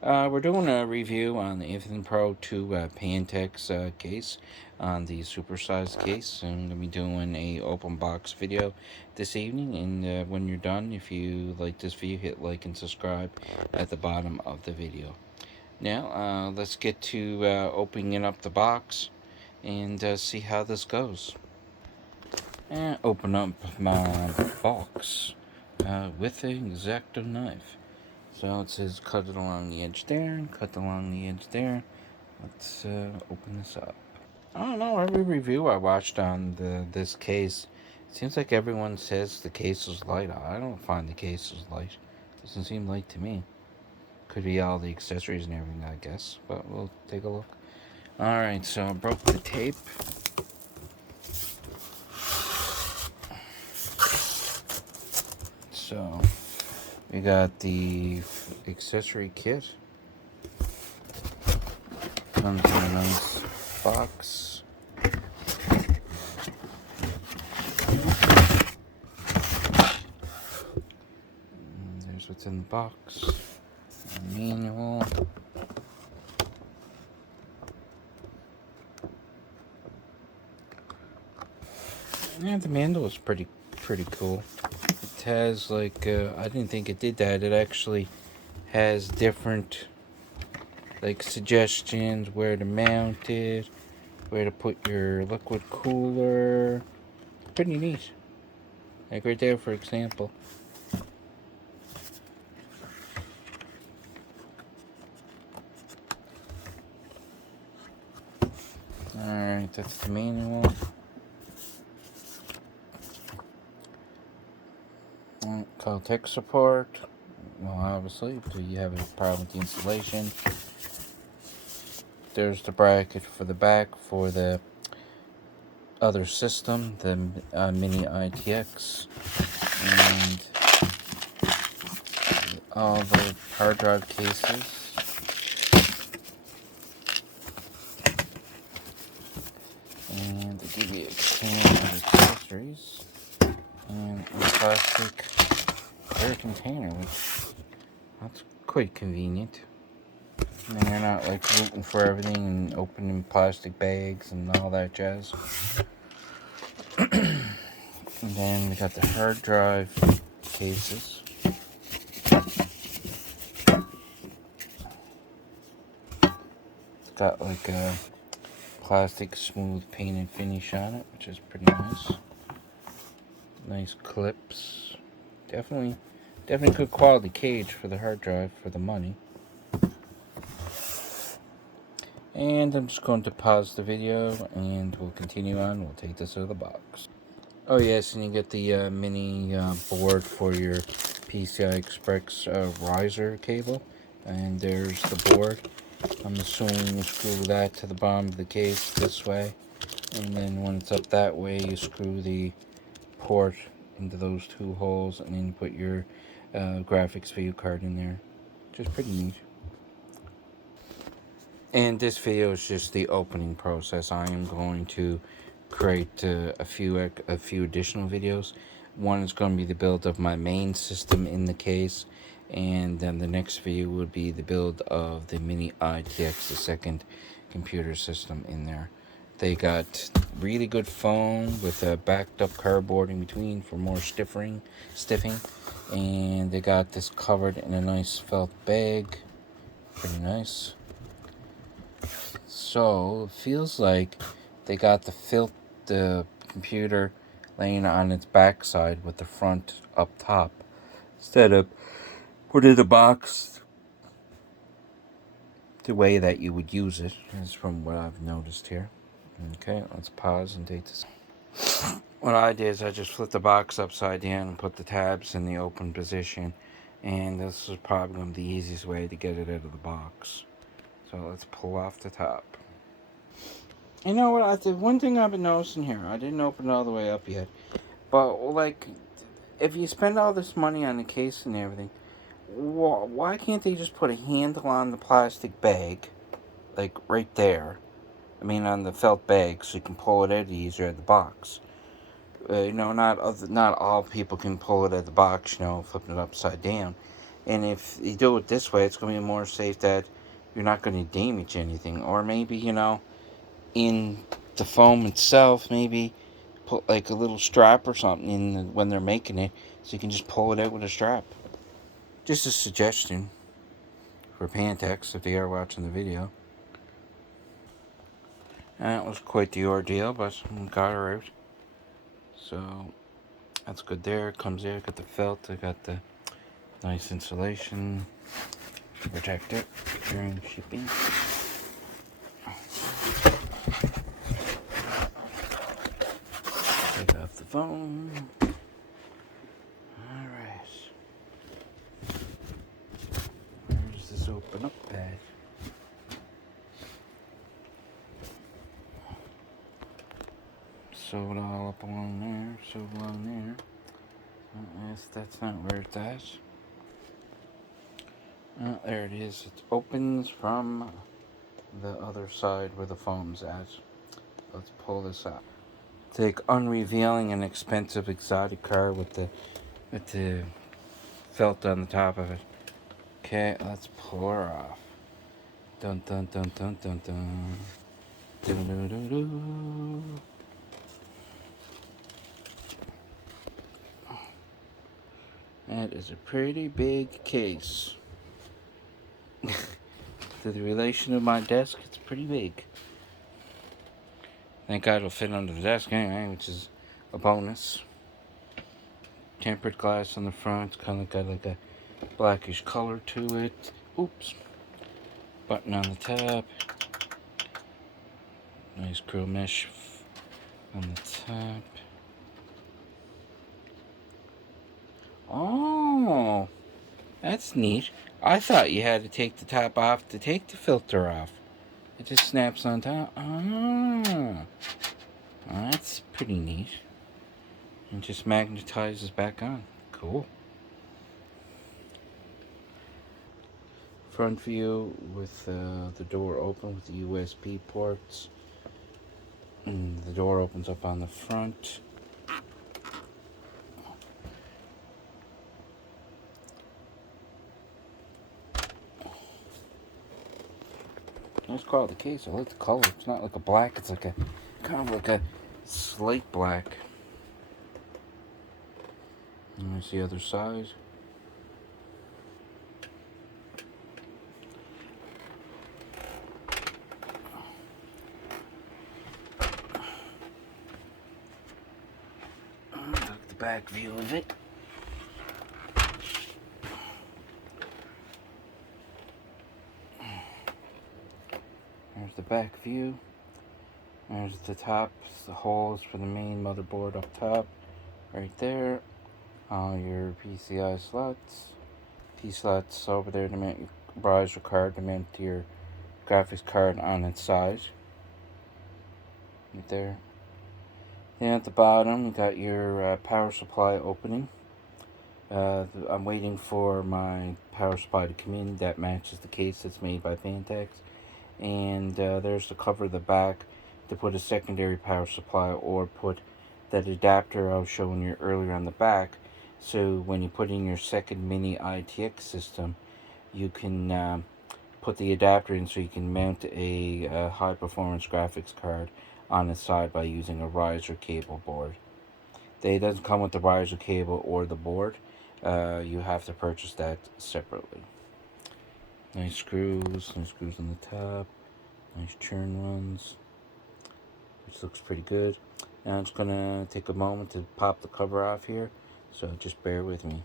We're doing a review on the Enthoo Pro 2 Phanteks case on the supersized case. I'm going to be doing a open box video this evening. And when you're done, if you like this video, hit like and subscribe at the bottom of the video. Now, let's get to opening up the box and see how this goes. And open up my box with an X-Acto knife. So it says cut it along the edge there, and cut along the edge there. Let's open this up. I don't know, every review I watched on this case, it seems like everyone says the case is light. I don't find the case is light. Doesn't seem light to me. Could be all the accessories and everything, I guess, but we'll take a look. Alright, so I broke the tape. So we got the accessory kit. Comes in a nice box. And there's what's in the box. A manual. Yeah, the manual is pretty cool. It has like I didn't think it did that. It actually has different like suggestions where to mount it, where to put your liquid cooler. Pretty neat. Like right there, for example. Alright, that's the manual. Call tech support. Well, obviously, if you have a problem with the installation. There's the bracket for the back for the other system, the mini ITX, and all the hard drive cases. And they give you a can of accessories and a plastic clear container, which that's quite convenient. And you're not like rooting for everything and opening plastic bags and all that jazz. And then we got the hard drive cases. It's got like a plastic smooth painted finish on it, which is pretty nice. Nice clips. Definitely good quality cage for the hard drive for the money. And I'm just going to pause the video and we'll continue on. We'll take this out of the box. Oh yes, and you get the mini board for your PCI Express riser cable. And there's the board. I'm assuming you screw that to the bottom of the case this way. And then when it's up that way, you screw the port into those two holes. And then you put your graphics video card in there. Which is pretty neat. And this video is just the opening process. I am going to create a few additional videos. One is going to be the build of my main system in the case, and then the next video would be the build of the mini ITX, the second computer system in there. They got really good foam with a backed up cardboard in between for more stiffing, and they got this covered in a nice felt bag. Pretty nice. So it feels like they got the computer laying on its backside with the front up top instead of putting the box the way that you would use it, is from what I've noticed here. Okay, let's pause and take this. What I did is I just flipped the box upside down and put the tabs in the open position, and this is probably going to be the easiest way to get it out of the box. So let's pull off the top. You know what? One thing I've been noticing here, I didn't open it all the way up yet, but like, if you spend all this money on the case and everything, why can't they just put a handle on the plastic bag, like right there? I mean, on the felt bag, so you can pull it out easier at the box. Not all people can pull it at the box. Flipping it upside down. And if you do it this way, it's going to be more safe that you're not going to damage anything. Or maybe, you know, in the foam itself, maybe put like a little strap or something in when they're making it, so you can just pull it out with a strap. Just a suggestion for Phanteks if they are watching the video. And that was quite the ordeal, but got her out. So that's good there. It comes there. Got the felt. I got the nice insulation to protect it during shipping. Take off the foam. Alright. Where's this open up pad? Sew it all up along there. Sew along there. Yes, that's not where it's at. Oh, there it is. It opens from the other side where the foam's at. Let's pull this out. Take unrevealing and expensive exotic car with the felt on the top of it. Okay, let's pull her off. Dun dun dun dun dun dun. Dun dun dun dun. That is a pretty big case. To the relation of my desk, it's pretty big. Thank God it'll fit under the desk anyway, which is a bonus. Tempered glass on the front, kind of got like a blackish color to it. Oops. Button on the top. Nice curl mesh on the top. Oh, that's neat. I thought you had to take the top off to take the filter off. It just snaps on top. Oh, that's pretty neat. And just magnetizes back on. Cool. Front view with the door open with the USB ports. And the door opens up on the front. Nice quality case. I like the color. It's not like a black. It's like a kind of like a slate black. And there's the other side. Look the back view of it. There's the back view. There's the top, the holes for the main motherboard up top, right there. All your PCI slots, T-slots over there to mount your browser card, to mount your graphics card on its side, right there. Then at the bottom, you got your power supply opening. I'm waiting for my power supply to come in that matches the case that's made by Phanteks. And there's to cover the back to put a secondary power supply, or put that adapter I was showing you earlier on the back, so when you put in your second mini ITX system, you can put the adapter in so you can mount a high performance graphics card on the side by using a riser cable board. It doesn't come with the riser cable or the board. You have to purchase that separately. Nice screws on the top, nice churn ones, which looks pretty good. Now I'm just gonna take a moment to pop the cover off here, so just bear with me.